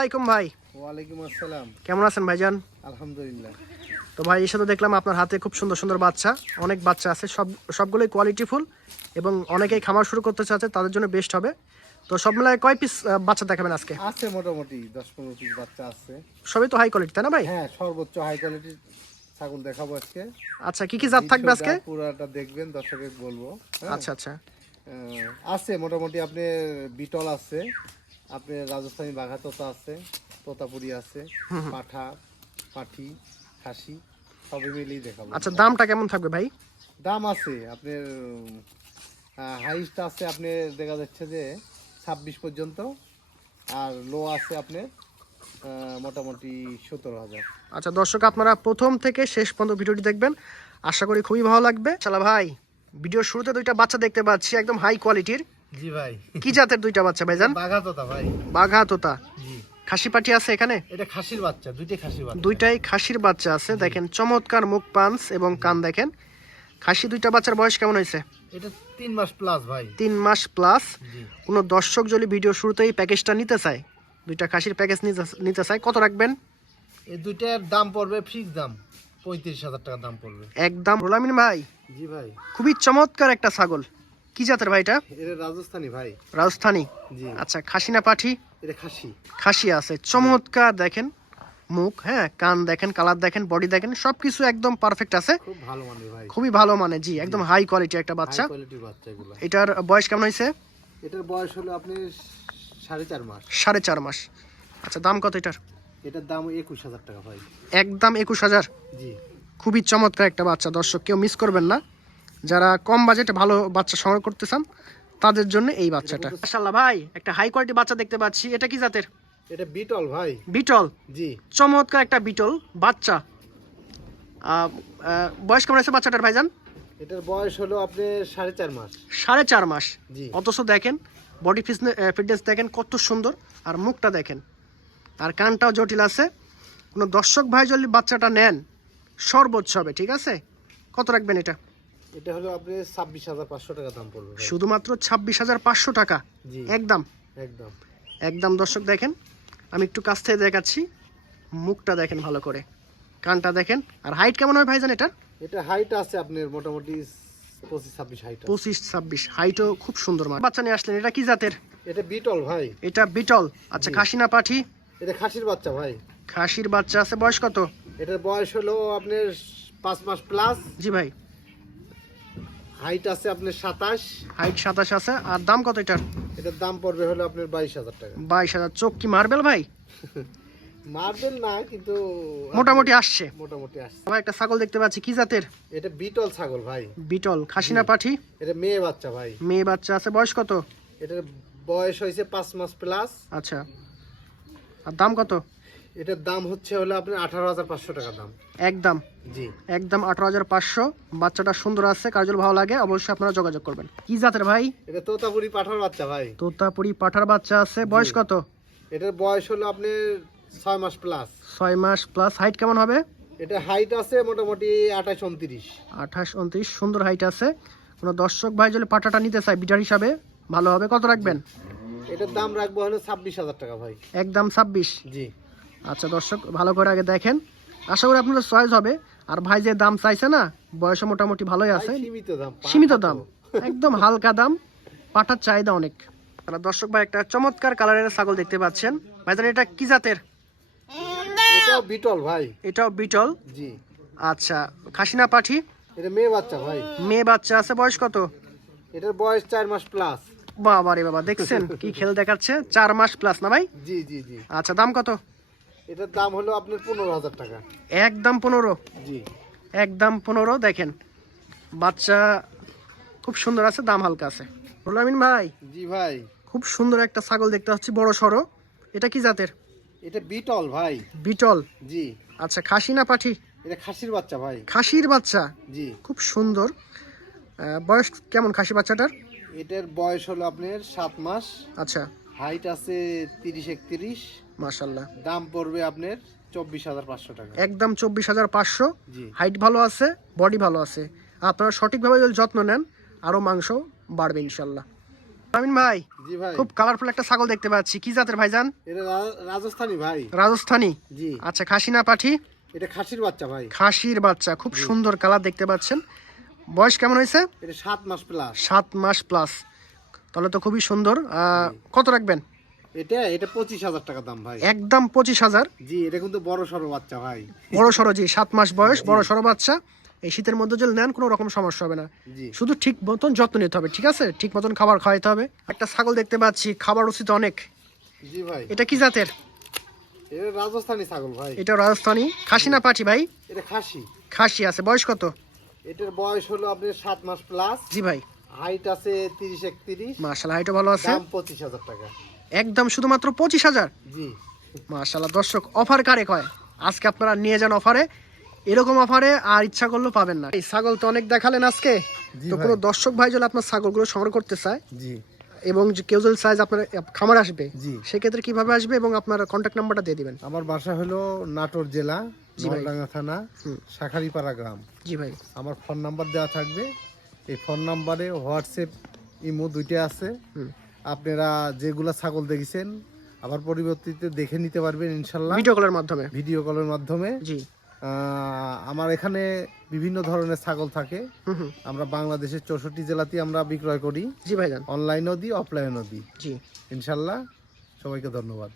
আলাইকুম ভাই। ওয়ালাইকুম আসসালাম। কেমন আছেন ভাইজান? আলহামদুলিল্লাহ। তো ভাই এসে তো দেখলাম আপনার হাতে খুব সুন্দর সুন্দর বাচ্চা, অনেক বাচ্চা আছে, সবগুলোই কোয়ালিটিফুল এবং অনেকেই খামার শুরু করতে চাচ্ছে, তাদের জন্য বেস্ট হবে। তো সব মিলায় কয় পিস বাচ্চা দেখাবেন আজকে? আছে মোটামুটি 10-15 পিস বাচ্চা আছে। সবই তো হাই কোয়ালিটি, তাই না ভাই? হ্যাঁ, সর্বোচ্চ হাই কোয়ালিটির ছাগল দেখাবো আজকে। আচ্ছা, কি কি জাত থাকবে আজকে? পুরাটা দেখবেন, দর্শকদের বলবো। আচ্ছা আচ্ছা, আছে মোটামুটি আপনার বিটল আছে, আপনার রাজস্থানী বাঘা তোতা আছে, তোতাপুরি আছে, পাঠা, পাঠি, খাসি সবই মিলিয়ে দেখাবো। আচ্ছা, দামটা কেমন থাকবে ভাই? দাম আছে আপনার হাইস্ট আছে আপনার দেখা যাচ্ছে যে 26 পর্যন্ত, আর লো আছে আপনার মোটামুটি 17,000। আচ্ছা দর্শক, আপনারা প্রথম থেকে শেষ পর্যন্ত ভিডিওটি দেখবেন, আশা করি খুবই ভালো লাগবে। শালা ভাই, ভিডিওর শুরুতে দুইটা বাচ্চা দেখতে পাচ্ছি একদম হাই কোয়ালিটির। জি ভাই। কি জাতের দুইটা বাচ্চা ভাইজান? বাঘা তোতা ভাই। বাঘা তোতা। জি। খাসি পাটি আছে এখানে? এটা খাসির বাচ্চা, দুইটাই খাসির বাচ্চা। দুইটাই খাসির বাচ্চা আছে, দেখেন চমৎকার মুখ, পাঞ্চ এবং কান দেখেন। খাসি দুইটা বাচ্চার বয়স কেমন হয়েছে? এটা 3 মাস প্লাস ভাই। 3 মাস প্লাস। জি। কোনো দর্শক যদি ভিডিও শুরুতেই প্যাকেজটা নিতে চায়, দুইটা খাসির প্যাকেজ নিতে চায়, কত রাখবেন? এই দুইটার দাম পড়বে ফিক্স দাম 35,000 টাকা দাম পড়বে একদম। রোলামিন ভাই, জি ভাই। খুবই চমৎকার একটা ছাগল, কি জাতের ভাই এটা? এটা রাজস্থানী ভাই। রাজস্থানী। জি। আচ্ছা, খাসি না পাঠি? এটা খাসি। খাসি আছে, চমৎকার দেখেন মুখ, হ্যাঁ কান দেখেন, কালার দেখেন, বডি দেখেন, সবকিছু একদম পারফেক্ট আছে। খুব ভালো মানে ভাই। খুবই ভালো মানে, জি একদম হাই কোয়ালিটি একটা বাচ্চা। হাই কোয়ালিটির বাচ্চা এগুলো। এটার বয়স কেমন হয়েছে? এটার বয়স হলো আপনি 4.5 মাস। 4.5 মাস। আচ্ছা, দাম কত এটার? এটার দাম 21,000 টাকা ভাই। একদম 21,000। জি। খুবই চমৎকার একটা বাচ্চা, দর্শক কেউ মিস করবেন না, যারা কম বাজেটে ভালো বাচ্চা সংগ্রহ করতে চান তাদের জন্য এই বাচ্চাটা। মাশাআল্লাহ ভাই, একটা হাই কোয়ালিটি বাচ্চা দেখতে পাচ্ছি, এটা কি জাতের? এটা বিটল ভাই। বিটল। জি। চমৎকার একটা বিটল বাচ্চা। বয়স কেমন আছে বাচ্চাটার ভাইজান? এটার বয়স হলো আপনি 4.5 মাস। 4.5 মাস। জি। অথচ দেখেন বডি ফিটনেস দেখেন কত সুন্দর, আর মুখটা দেখেন, আর কানটাও জটিল আছে। কোনো দর্শক ভাই যদি বাচ্চাটা নেন সর্বোচ্চ হবে, ঠিক আছে? কত রাখবেন এটা? এটা হলো আপনি 26,500 টাকা দাম পড়বে ভাই। শুধুমাত্র 26,500 টাকা। জি। একদম একদম। একদম। দর্শক দেখেন, আমি একটু কাছ থেকে দেখাচ্ছি, মুখটা দেখেন ভালো করে, কানটা দেখেন। আর হাইট কেমন হয় ভাইজান এটা? এটা হাইট আছে আপনার মোটামুটি 25-26 হাইট আছে। 25-26 হাইটও খুব সুন্দর। বাচ্চা নিয়ে আসলেন, এটা কি জাতের? এটা বিটল ভাই। এটা বিটল। আচ্ছা, খাসি না পাঠি? এটা খাসির বাচ্চা ভাই। খাসির বাচ্চা আছে, বয়স কত? এটার বয়স হলো আপনার 5 মাস প্লাস। জি ভাই। হাইট আছে আপনার 27। হাইট 27 আছে। আর দাম কত এটার? এটার দাম পড়বে হলো আপনার 22,000 টাকা। 22,000। চোখ কি মার্বেল ভাই? মারবেন না, কিন্তু মোটামুটি আসছে। মোটামুটি আসছে। ভাই একটা ছাগল দেখতে পাচ্ছি, কি জাতের? এটা বিটল ছাগল ভাই। বিটল। খাসি না পাঠি? এটা মেয়ে বাচ্চা ভাই। মেয়ে বাচ্চা আছে, বয়স কত? এটার বয়স হয়েছে 5 মাস প্লাস। আচ্ছা, আর দাম কত? এটার দাম হচ্ছে হলো আপনার 18,500 টাকা দাম। একদম। জি। একদম 18,500। বাচ্চাটা সুন্দর আছে, কাজল ভালো লাগে, অবশ্যই আপনারা যোগাযোগ করবেন। কি জাতের ভাই? এটা তোতাপুরি পাঠার বাচ্চা ভাই। তোতাপুরি পাঠার বাচ্চা আছে, বয়স কত? এটার বয়স হলো আপনার 6 মাস প্লাস। 6 মাস প্লাস। হাইট কেমন হবে? এটা হাইট আছে মোটামুটি 28-29। 28-29, সুন্দর হাইট আছে। কোনো দর্শক ভাই যদি পাঠাটা নিতে চায় বিটার হিসাবে ভালো হবে, কত রাখবেন? এটার দাম রাখবো হলো 26,000 টাকা ভাই। একদম 26। জি। আচ্ছা দর্শক, ভালো করে আগে দেখেন, আশা করি আপনাদের চয়েস হবে। আর ভাই যে দাম চাইছে না, বয়সে মোটামুটি ভালোই আছে, সীমিত দাম। সীমিত দাম, একদম হালকা দাম, পাঠার চাহিদা অনেক। দর্শক ভাই, একটা চমৎকার কালারের ছাগল দেখতে পাচ্ছেন ভাইজান, এটা কি জাতের? এটাও বিটল ভাই। এটাও বিটল। জি। আচ্ছা, খাসি না পাঠি? এটা মেয়ে বাচ্চা ভাই। মেয়ে বাচ্চা আছে, বয়স কত? এটার বয়স 4 মাস প্লাস। বাবা রে বাবা, দেখছেন কি খেল দেখাচ্ছে, 4 মাস প্লাস না ভাই? জি জি জি। আচ্ছা, দাম কত? এটার দাম হলো আপনার 15,000 টাকা। একদম 15। জি। একদম 15। দেখেন বাচ্চা খুব সুন্দর আছে, দাম হালকা আছে। রুলামিন ভাই, জি ভাই। খুব সুন্দর একটা ছাগল দেখতে পাচ্ছি, বড় সড়ো, এটা কি জাতের? এটা বিটল ভাই। বিটল। জি। আচ্ছা, খাসি না পাঠি? এটা খাসির বাচ্চা ভাই। খাসির বাচ্চা। জি। খুব সুন্দর। বয়স কেমন খাসি বাচ্চাটার? এটার বয়স হলো আপনার 7 মাস। আচ্ছা। হাইট আছে 30-31। মাশাআল্লাহ। দাম পড়বে আপনার 24,500 টাকা। একদম 24,500। জি। হাইট ভালো আছে, বডি ভালো আছে। আপনারা সঠিকভাবে যদি যত্ন নেন, আরও মাংস বাড়বে ইনশাল্লাহ। আমিন ভাই, জি ভাই, খুব কালারফুল একটা ছাগল দেখতে পাচ্ছি, কি জাতের ভাইজান? এটা রাজস্থানি ভাই। রাজস্থানি? জি, আচ্ছা, খাসি না পাঠি? এটা খাসির বাচ্চা ভাই। খাসির বাচ্চা, খুব সুন্দর কালার দেখতে পাচ্ছেন। বয়স কেমন হয়েছে? এটা 7 মাস প্লাস। 7 মাস প্লাস, তাহলে তো খুবই সুন্দর। কত রাখবেন? এটা 25,000 টাকা দাম ভাই। একদম 25,000? জি, এটা কিন্তু বড় সড়ো বাচ্চা ভাই। বড় সড়ো, জি 7 মাস বয়স, বড় সড়ো বাচ্চা। এই শীতের মধ্যে যদি নেন কোনো রকম সমস্যা হবে না, জি, শুধু ঠিক মতন যত্ন নিতে হবে, ঠিক আছে? ঠিক মতন খাবার খাওয়াইতে হবে। একটা ছাগল দেখতে পাচ্ছি, খাবার উচিত অনেক। জি ভাই, এটা কি জাতের? এটা রাজস্থানি ছাগল ভাই। এটা রাজস্থানি? খাসি না পাঠি ভাই? এটা খাসি। খাসি আছে, বয়স কত? এটার বয়স হলো আপনার 7 মাস প্লাস। জি ভাই, হাইট আছে 30-31। মাশাআল্লাহ, হাইটও ভালো আছে। দাম 25,000 টাকা। একদম শুধুমাত্র 25,000? জি, মাশাআল্লাহ। দর্শক, অফার কারে কয়? আজকে আপনারা নিয়ে যান অফারে, এরকম অফারে আর ইচ্ছা করলেও পাবেন না। এই ছাগল তো অনেক দেখালেন আজকে, জি তো ভাই। কোনো দর্শক ভাই যদি আপনার ছাগলগুলো সংগ্রহ করতে চায় জি, এবং যে কেউ যদি চায় যে আপনার খামার আসবে, জি। সেক্ষেত্রে কিভাবে আসবে এবং আপনার কন্ট্যাক্ট নাম্বারটা দিয়ে দিবেন? আমার বাসা হলো নাটোর জেলা, জি ভাই। নলডাঙ্গা থানা, শাখারিপাড়া গ্রাম। জি ভাই। আমার ফোন নাম্বার দেওয়া থাকবে। এই ফোন নাম্বারে হোয়াটসঅ্যাপ, ইমো দুইটা আছে। আপনারা যেগুলা ছাগল দেখেছেন আবার পরিবর্তিতে দেখে নিতে পারবেন ইনশাল্লাহ, ভিডিও কলের মাধ্যমে? ভিডিও কলের মাধ্যমে। জি। আমার এখানে বিভিন্ন ধরনের ছাগল থাকে। আমরা বাংলাদেশের 64 জেলাতেই আমরা বিক্রয় করি। জি ভাইজান। অনলাইনও দিই, অফলাইনও দিই জি। ইনশাল্লাহ। সবাইকে ধন্যবাদ।